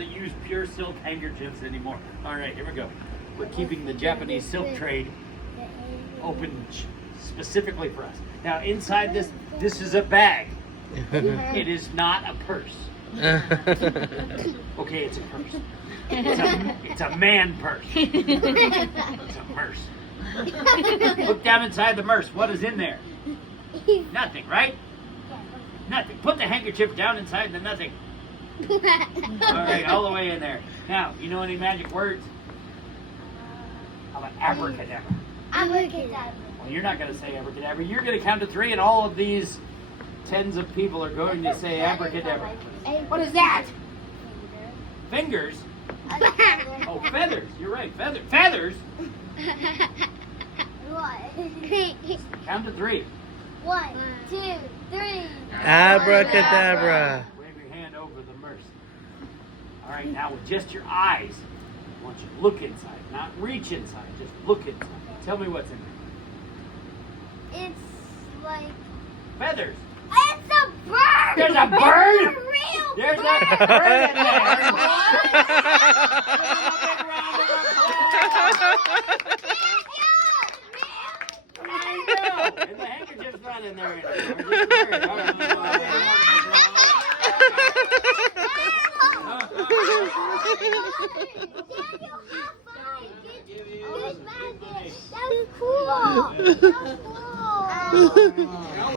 Use pure silk handkerchiefs anymore. All right, here we go. We're keeping the Japanese silk trade open specifically for us. Now, inside this is a bag. It is not a purse. Okay, it's a purse. It's a man purse. It's a merce. Look down inside the merce. What is in there? Nothing, right? Nothing. Put the handkerchief down inside the nothing. All right, all the way in there. Now, you know any magic words? How about abracadabra? Abracadabra. Well, you're not going to say abracadabra. You're going to count to 3, and all of these tens of people are going to say abracadabra. What is that? Fingers? Oh, feathers. You're right. Feathers? What? Count to 3. 1, 2, 3. Abracadabra. Wave your hand over the mercy. All right, now with just your eyes, I want you to look inside, not reach inside. Just look inside. Tell me what's in there. It's like... Feathers. It's a bird! There's a bird? It's a real There's bird! a bird in there. I know. And the handkerchief's not in there anymore. Just a bird. All right.